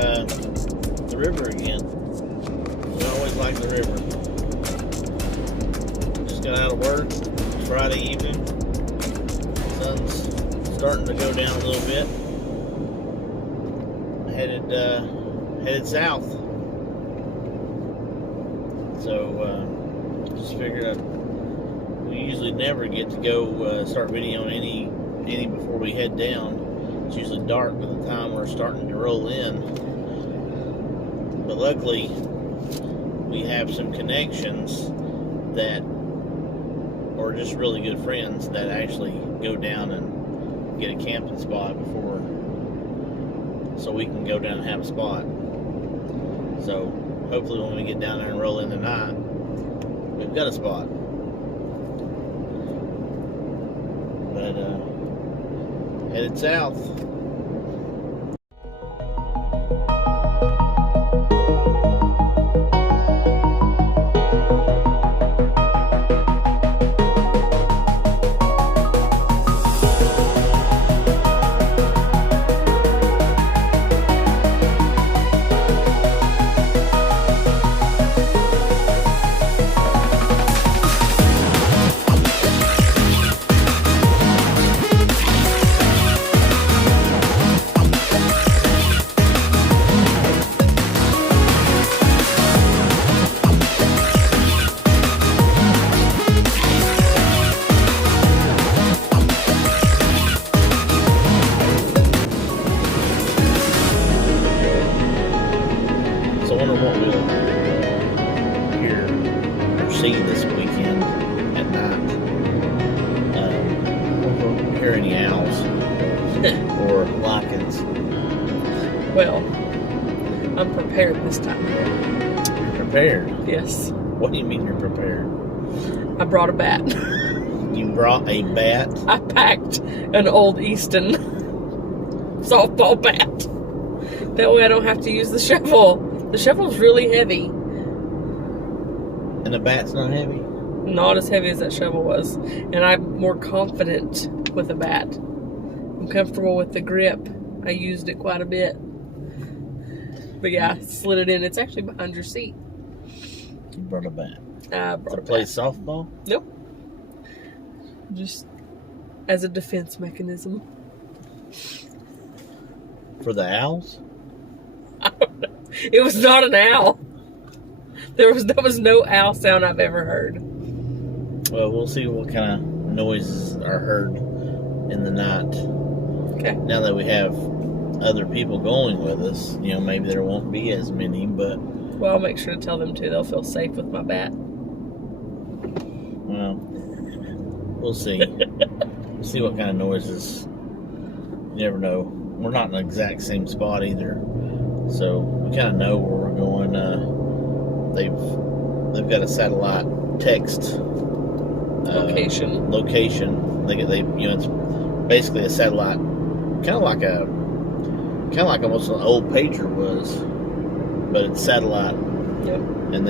the river again. We always like the river. Just got out of work. It's Friday evening. Sun's starting to go down a little bit. Headed south. So just figured we usually never get to go start videoing any before we head down. It's usually dark by the time we're starting to roll in. But luckily, we have some connections that are just really good friends that actually go down and get a camping spot before, so we can go down and have a spot. So hopefully when we get down there and roll in tonight, we've got a spot. But headed south. So I wonder what we'll hear or see this weekend at night. Hear any owls or lichens? Well, I'm prepared this time. You're prepared? Yes. What do you mean you're prepared? I brought a bat. You brought a bat? I packed an old Easton softball bat. That way I don't have to use the shovel. The shovel's really heavy. And the bat's not heavy? Not as heavy as that shovel was. And I'm more confident with a bat. I'm comfortable with the grip. I used it quite a bit. But yeah, I slid it in. It's actually behind your seat. You brought a bat? I brought To a play bat. softball? Nope. Just as a defense mechanism. For the owls? I don't know. It was not an owl. There was no owl sound I've ever heard. Well, we'll see what kind of noises are heard in the night. Okay. Now that we have other people going with us, maybe there won't be as many, but... Well, I'll make sure to tell them too. They'll feel safe with my bat. Well, we'll see. We'll see what kind of noises. You never know. We're not in the exact same spot either. So we kind of know where we're going. They've got a satellite text Location. It's basically a satellite, kind of like almost an old pager was, but it's satellite. Yep. And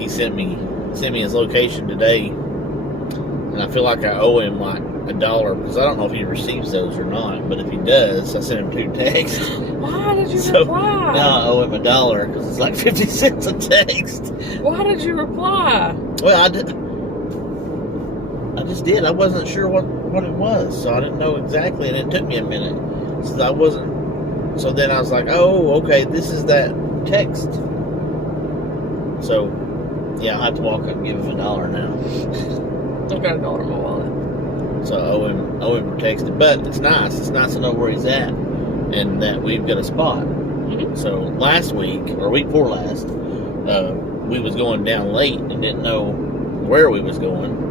he sent me his location today, and I feel like I owe him like $1 because I don't know if he receives those or not. But if he does, I sent him 2 texts. Why did you So reply? now I owe him $1 because it's like 50 cents a text. Why did you reply? Well, I just did. I wasn't sure what it was, so I didn't know exactly, and it took me a minute. So So then I was like, oh, okay, this is that text. So yeah, I'll have to walk up and give him $1 now. I've got $1 in my wallet. So I owe him for texting, but it's nice. It's nice to know where he's at and that we've got a spot. Mm-hmm. So last week or week before last, we was going down late and didn't know where we was going.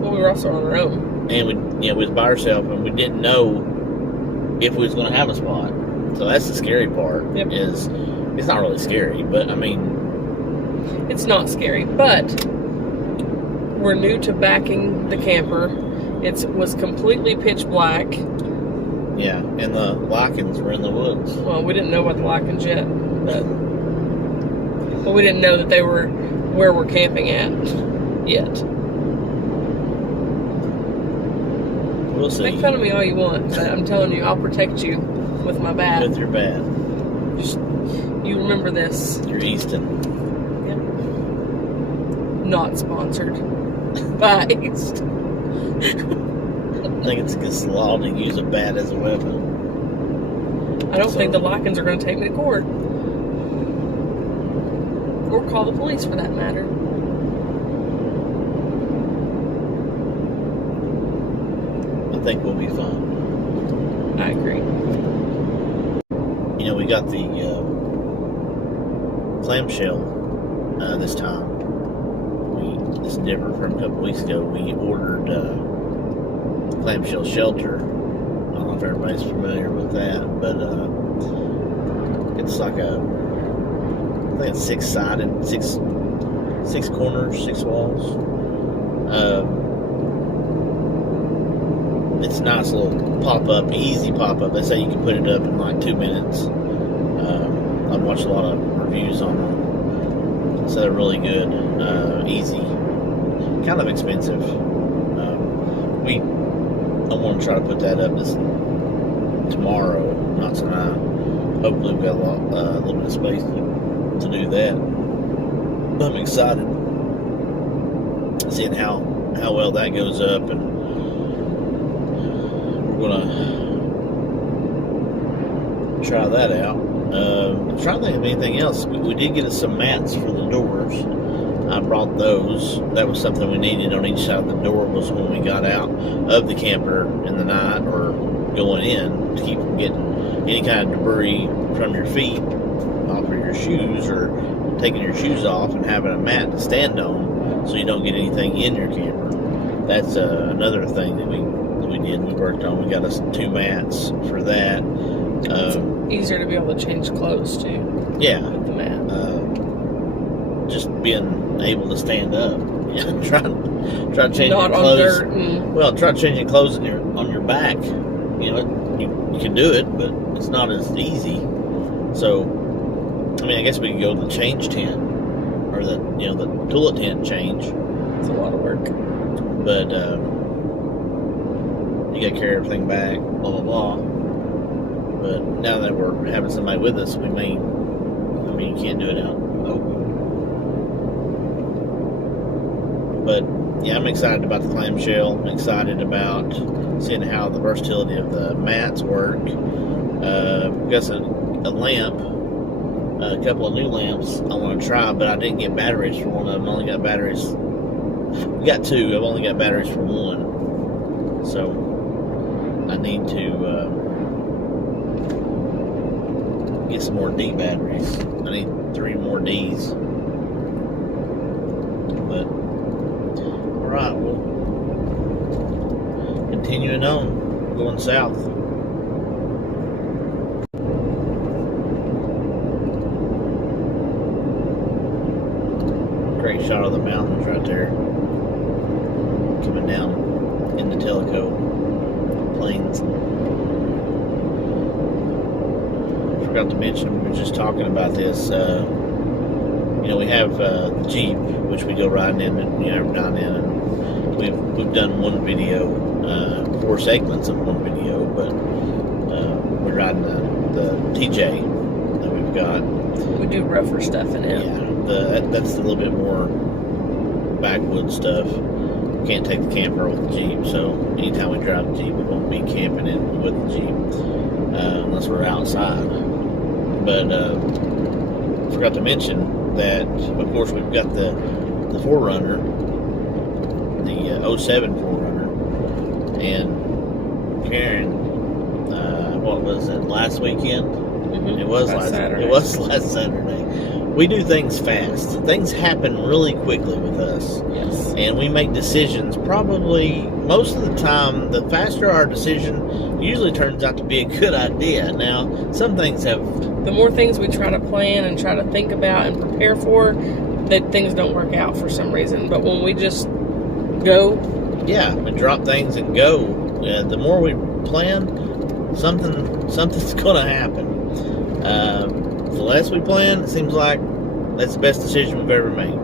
Well, we were also on our own. And we was by ourselves, and we didn't know if we was going to have a spot. So that's the scary part. Yep. Is it's not really scary, but I mean, It's not scary, but we're new to backing the camper. It was completely pitch black. yeah. And the lichens were in the woods. Well, we didn't know about the lichens yet, but we didn't know that they were where we're camping at yet. We'll see. Make fun of me all you want, but I'm telling you, I'll protect you with my bat. With your bat. Just You remember this. You're Easton. Yep. Not sponsored by East. I think it's against the law to use a bat as a weapon. I don't think the Lycans are going to take me to court. Or call the police for that matter. I think we'll be fine. I agree. You know, we got the clamshell this time. This is different from a couple weeks ago. We ordered clamshell shelter. I don't know if everybody's familiar with that, but it's like I think it's six-sided, six corners, 6 walls. It's a nice little pop-up, easy pop-up. They say you can put it up in like 2 minutes. I've watched a lot of reviews on them. So they're really good, easy, kind of expensive. I want to try to put that up tomorrow, not tonight. Hopefully we've got a little bit of space to do that. I'm excited seeing how well that goes up, and we're gonna try that out. I'm trying to think of anything else. We did get us some mats for the doors. I brought those. That was something we needed on each side of the door, was when we got out of the camper in the night or going in, to keep from getting any kind of debris from your feet off of your shoes, or taking your shoes off and having a mat to stand on so you don't get anything in your camper. That's another thing that we did. We worked on. We got us 2 mats for that. It's easier to be able to change clothes too. Yeah. With the mat. Just being able to stand up. Yeah, try changing Not clothes. On dirt. Well, try changing clothes on your back. You know, you can do it, but it's not as easy. So, I mean, I guess we could go to the change tent, or the toilet tent change. It's a lot of work. But you got to carry everything back, blah blah blah. But now that we're having somebody with us, we may. I mean, you can't do it out in the open. But yeah, I'm excited about the clamshell. I'm excited about seeing how the versatility of the mats work. We got a lamp, a couple of new lamps I want to try, but I didn't get batteries for one of them. I only got batteries. We got 2. I've only got batteries for 1. So I need to get some more D batteries. I need 3 more Ds. But alright, well, continuing on, going south. Great shot of the mountains right there. Coming down in the Tellico plains. Forgot to mention, we were just talking about this. We have the Jeep, which we go riding in every now and then, and we've done one video, 4 segments of one video, but we're riding the TJ that we've got. We do rougher stuff in it. Yeah, that's a little bit more backwoods stuff. Can't take the camper with the Jeep, so anytime we drive the Jeep, we won't be camping it with the Jeep unless we're outside. But forgot to mention that, of course, we've got the 4Runner, the 07 4Runner, and Karen, what was it, last weekend? Mm-hmm. It was last Saturday. We do things fast. Things happen really quickly with us. Yes. And we make decisions probably most of the time. The faster our decision usually turns out to be a good idea. Now, some things have... The more things we try to plan and try to think about and prepare for, that things don't work out for some reason. But when we just go... Yeah, we drop things and go. The more we plan, something's going to happen. The less we plan, it seems like that's the best decision we've ever made.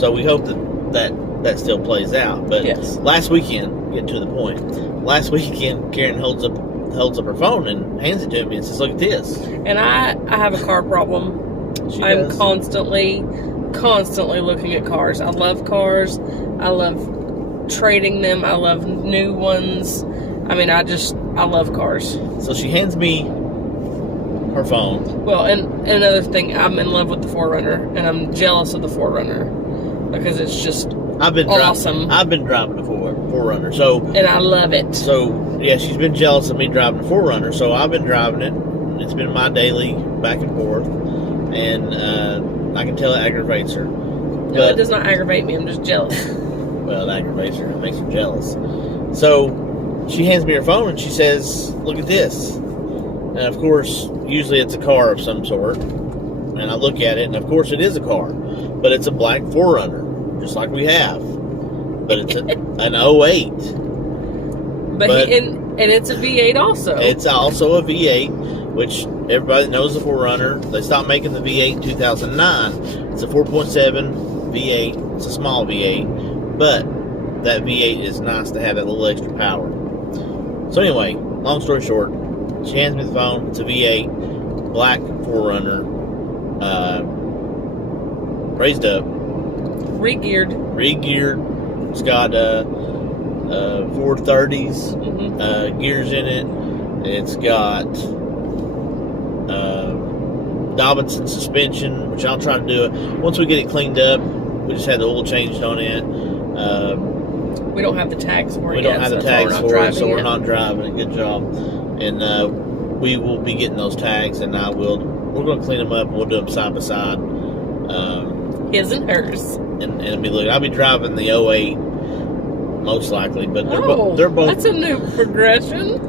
So we hope that still plays out. But yes. Last weekend, get to the point. Last weekend, Karen holds up holds up her phone and hands it to me and says, "Look at this." And I have a car problem. I'm does. constantly looking at cars. I love cars. I love trading them. I love new ones. I mean, I love cars. So she hands me her phone. Well, and another thing, I'm in love with the 4Runner, and I'm jealous of the 4Runner because it's just awesome. I've been driving a 4Runner, so and I love it. So yeah, she's been jealous of me driving a 4Runner, so I've been driving it. It's been my daily back and forth, and I can tell it aggravates her. No, it does not aggravate me. I'm just jealous. Well, it aggravates her. It makes her jealous. So she hands me her phone and she says, "Look at this." And of course, usually it's a car of some sort. And I look at it, and of course it is a car, but it's a black 4Runner, just like we have. But it's an 08. But and it's a V8 also. It's also a V8, which everybody knows the 4Runner. They stopped making the V8 in 2009. It's a 4.7 V8. It's a small V8, but that V8 is nice to have that little extra power. So anyway, long story short, she hands me the phone. It's a V8, black 4Runner, raised up, re-geared. It's got 430s gears in it. It's got Dobinson suspension, which I'll try to do it once we get it cleaned up. We just had the oil changed on it. We don't have the tags for it. We don't have the tags for it, so we're not driving it. Good job. And we will be getting those tags, and we're going to clean them up, and we'll do them side by side. His and hers. And it'll be looking. I'll be driving the 08 most likely, but they're both. That's a new progression.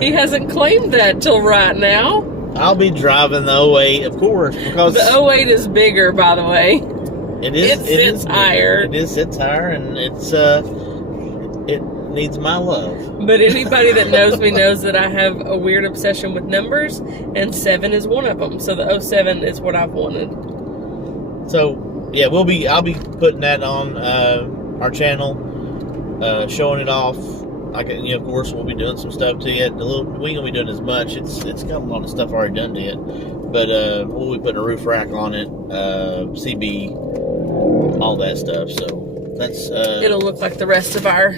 He hasn't claimed that till right now. I'll be driving the 08, of course, because the 08 is bigger, by the way. It is. It sits higher. It sits higher, and it needs my love. But anybody that knows me knows that I have a weird obsession with numbers, and 7 is one of them. So the 07 is what I've wanted. So yeah, I'll be putting that on our channel, showing it off. Of course, we'll be doing some stuff to it. We ain't gonna be doing as much. It's got a lot of stuff already done to it, but we'll be putting a roof rack on it, CB, all that stuff. So that's it'll look like the rest of our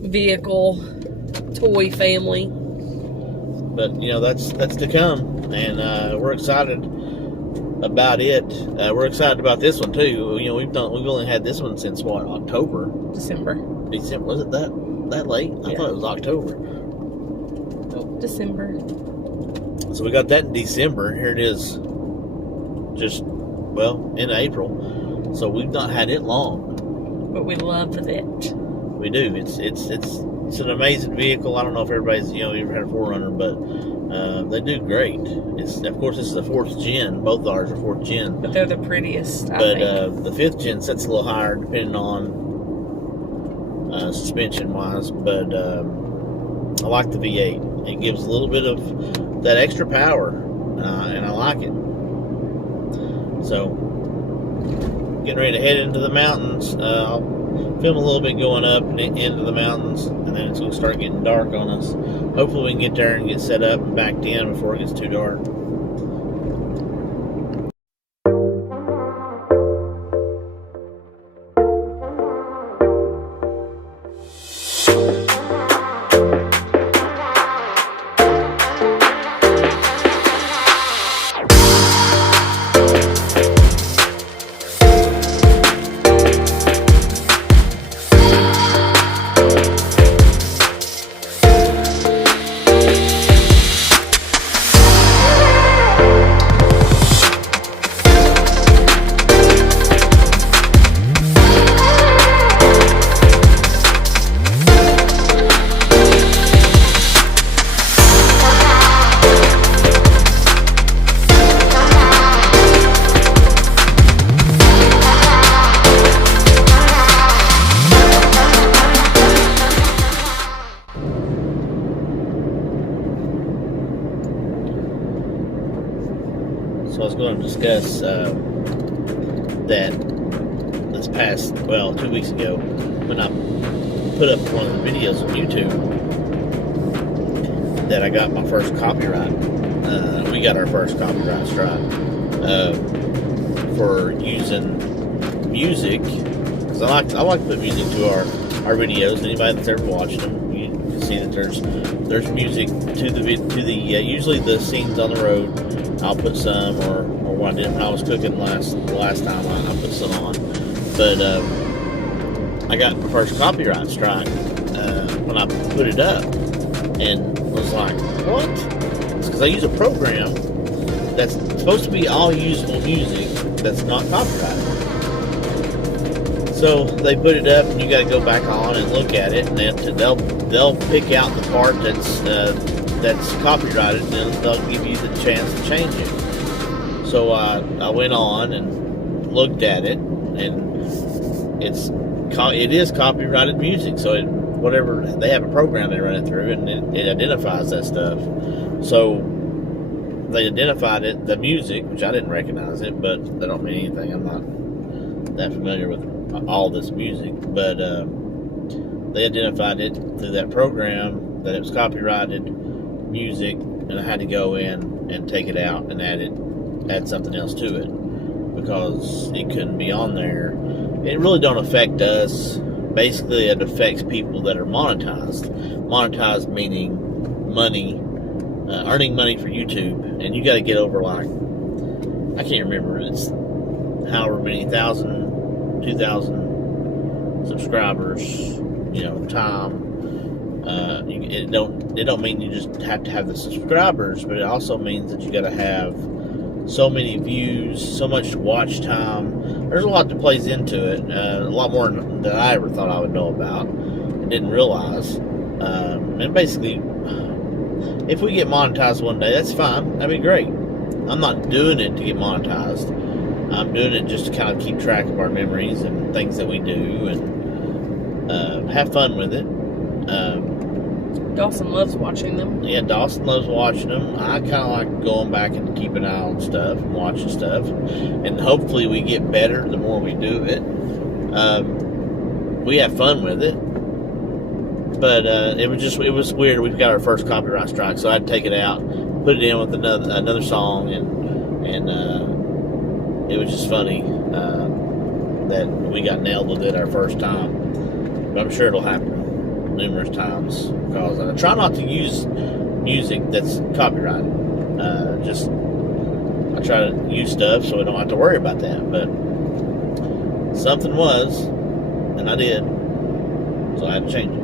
vehicle toy family. But that's to come, and we're excited about it. We're excited about this one too. We've only had this one since what, October? December. Was it that late? I thought it was October. Nope, December. So we got that in December. Here it is, just in April. So we've not had it long. But we love it. We do. It's an amazing vehicle. I don't know if everybody's ever had a 4Runner, but they do great. Of course this is the 4th gen. Both ours are 4th gen. But they're the prettiest. I think. But the 5th gen sets a little higher depending on suspension wise. But I like the V8. It gives a little bit of that extra power, and I like it. So getting ready to head into the mountains. I'll film a little bit going up and into the mountains, and then it's going to start getting dark on us. Hopefully we can get there and get set up and backed in before it gets too dark. So I was going to discuss that this past, 2 weeks ago, when I put up one of the videos on YouTube, that I got my first copyright. We got our first copyright strike for using music, because I like to put music to our videos. Anybody that's ever watched them, you can see that there's music to the usually the scenes on the road. I'll put some, or when I was cooking the last time I put some on. But I got my first copyright strike when I put it up, and was like, what? It's because I use a program that's supposed to be all usable music that's not copyrighted. So they put it up, and you got to go back on and look at it, and they'll pick out the part that's copyrighted, and then they'll give you the chance to change it. So I went on and looked at it, and it is copyrighted music. So whatever, they have a program they run it through, and it identifies that stuff. So they identified it, the music, which I didn't recognize it, but that don't mean anything. I'm not that familiar with all this music, but they identified it through that program that it was copyrighted music, and I had to go in and take it out and add something else to it, because it couldn't be on there. It really don't affect us. Basically, it affects people that are monetized. Monetized meaning money, earning money for YouTube, and you got to get over, like, I can't remember, it's however many 2,000 subscribers, time. It don't mean you just have to have the subscribers, but it also means that you got to have so many views, so much watch time. There's a lot that plays into it, a lot more than I ever thought I would know about and didn't realize. And basically, if we get monetized one day, that's fine. That'd be great. I'm not doing it to get monetized. I'm doing it just to kind of keep track of our memories and things that we do, and have fun with it. Dawson loves watching them. Yeah, Dawson loves watching them. I kind of like going back and keep an eye on stuff and watching stuff, and hopefully we get better the more we do it. We have fun with it, but it was weird. We've got our first copyright strike, so I had to take it out, put it in with another song, and it was just funny that we got nailed with it our first time. But I'm sure it'll happen numerous times, because I try not to use music that's copyrighted. I try to use stuff so I don't have to worry about that. But something was, and I did, so I had to change it.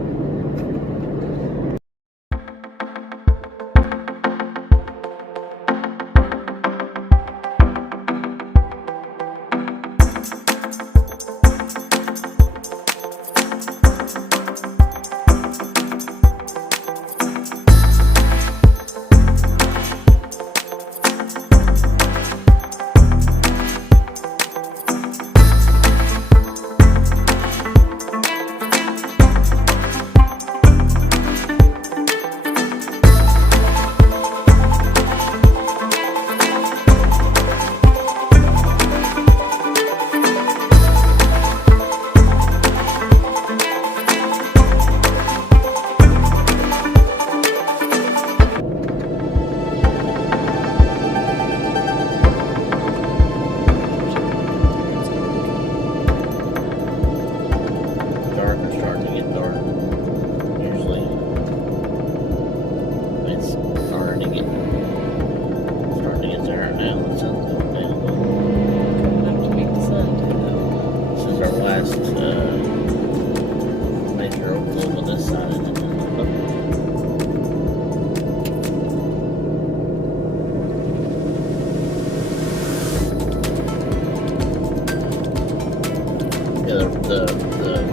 The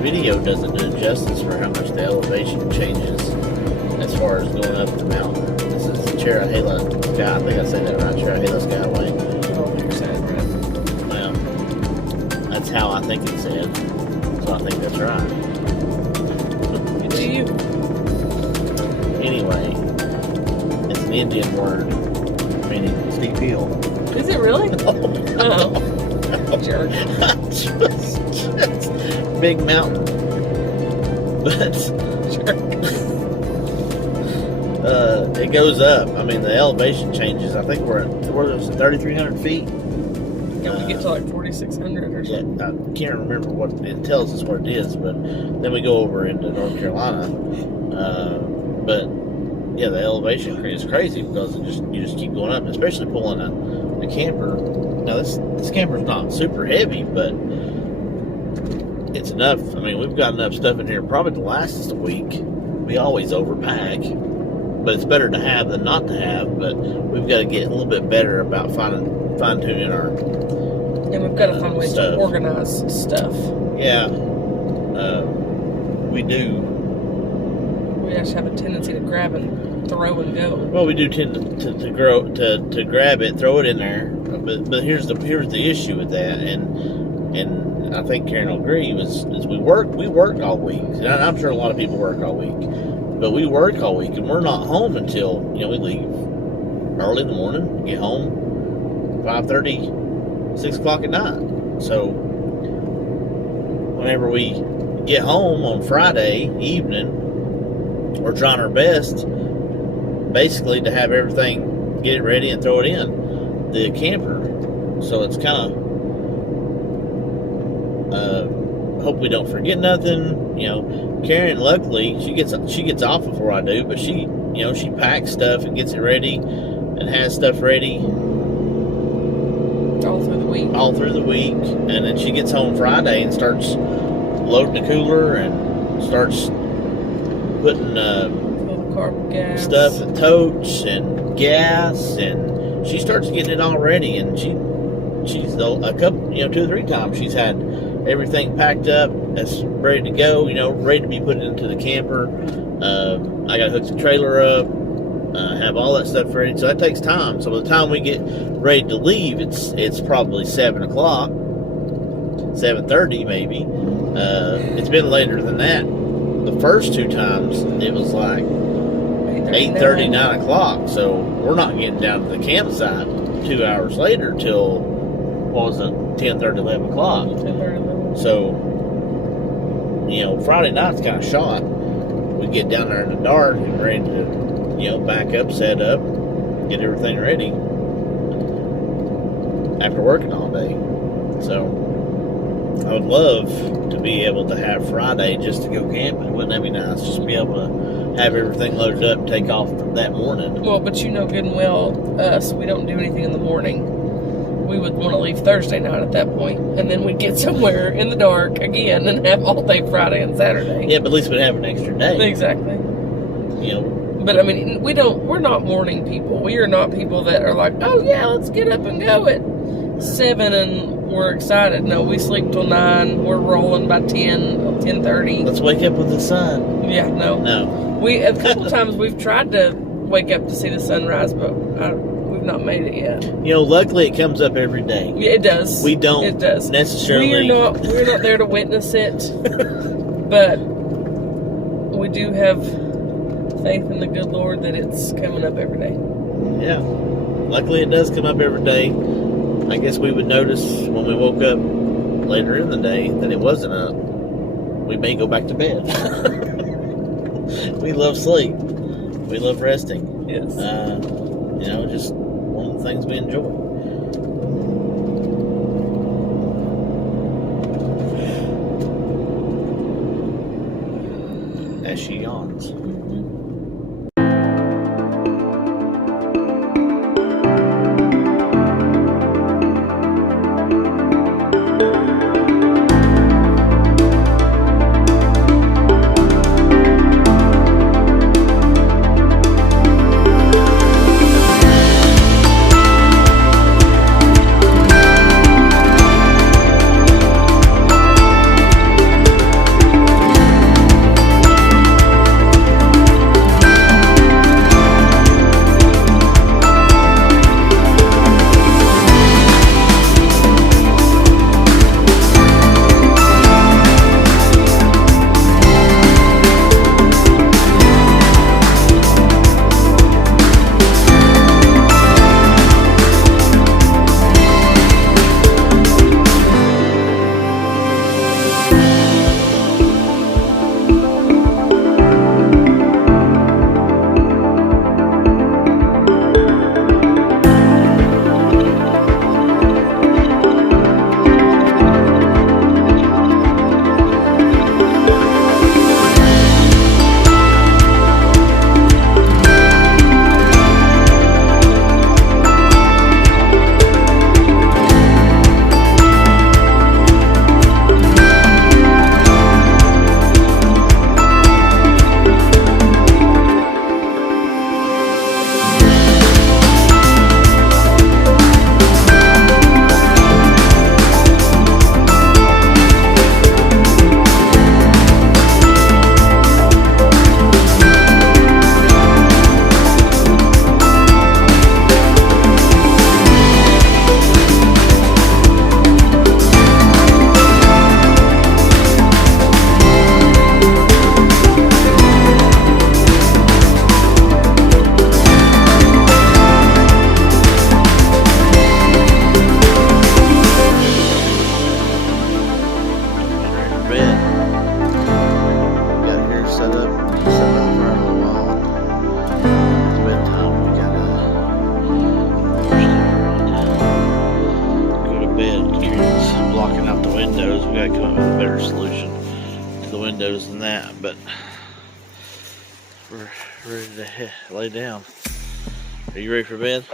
video doesn't do justice for how much the elevation changes as far as going up the mountain. This is Nantahala Sky. I think I said that right, Nantahala Skyway. Oh, you're saying right. Well, that's how I think it said. So I think that's right. You do you. Anyway, it's an Indian word meaning steep hill. Is it really? Oh. Jerk. just big mountain. But it goes up. I mean, the elevation changes. I think we're at 3,300 feet. Yeah, we get to like 4,600 or Yeah, something. I can't remember what it tells us what it is, but then we go over into North Carolina. But yeah, the elevation is crazy because you just keep going up, especially pulling a camper. Now this camper's not super heavy, but it's enough. I mean, we've got enough stuff in here probably to last us a week. We always overpack, but it's better to have than not to have. But we've got to get a little bit better about fine tuning our. And we've got to find ways stuff. to organize stuff. Yeah, we do. We actually have a tendency to grab and throw and go. Well, we do tend to grab it, throw it in there. But here's the issue with that, and I think Karen will agree. Is we work all week. And I'm sure a lot of people work all week, but we work all week, and we're not home until we leave early in the morning, get home 5:30, 6 o'clock at night. So whenever we get home on Friday evening, we're trying our best, basically, to have everything, get it ready and throw it in the camper. So it's kind of hope we don't forget nothing. Karen, luckily, she gets off before I do, but she packs stuff and gets it ready and has stuff ready All through the week. And then she gets home Friday and starts loading the cooler and starts putting Fill the car with gas. stuff in totes and gas, and she starts getting it all ready. And she's a couple, 2 or 3 times she's had everything packed up, that's ready to go, ready to be put into the camper. I got to hook the trailer up, have all that stuff ready. So that takes time. So by the time we get ready to leave, it's probably 7 o'clock, 7:30 maybe. It's been later than that. The first 2 times it was like 8:30, 9 o'clock. So we're not getting down to the campsite 2 hours later till, what was it, 10:30, 11 o'clock. 10:30. So, Friday night's kind of shot. We get down there in the dark and ready to, back up, set up, get everything ready after working all day. So, I would love to be able to have Friday just to go camping. Wouldn't that be nice? Just be able to have everything loaded up and take off that morning. Well, but good and well, us, we don't do anything in the morning. We would want to leave Thursday night at that point, and then we'd get somewhere in the dark again and have all day Friday and Saturday. Yeah, but at least we'd have an extra day. Exactly. But I mean, we're not morning people. We are not people that are like, oh yeah, let's get up and go at 7 and we're excited. No, we sleep till 9. We're rolling by 10:30. Let's wake up with the sun. Yeah, no. We a couple times we've tried to wake up to see the sunrise, but we've not made it yet. Luckily it comes up every day. Yeah, it does. We don't It does. necessarily. We're not there to witness it, but we do have faith in the good Lord that it's coming up every day. Yeah. Luckily it does come up every day. I guess we would notice when we woke up later in the day that it wasn't up. We may go back to bed. We love sleep. We love resting. Yes. Just one of the things we enjoy. As she yawns. blocking out the windows. We gotta come up with a better solution to the windows than that, but we're ready to lay down. Are you ready for bed?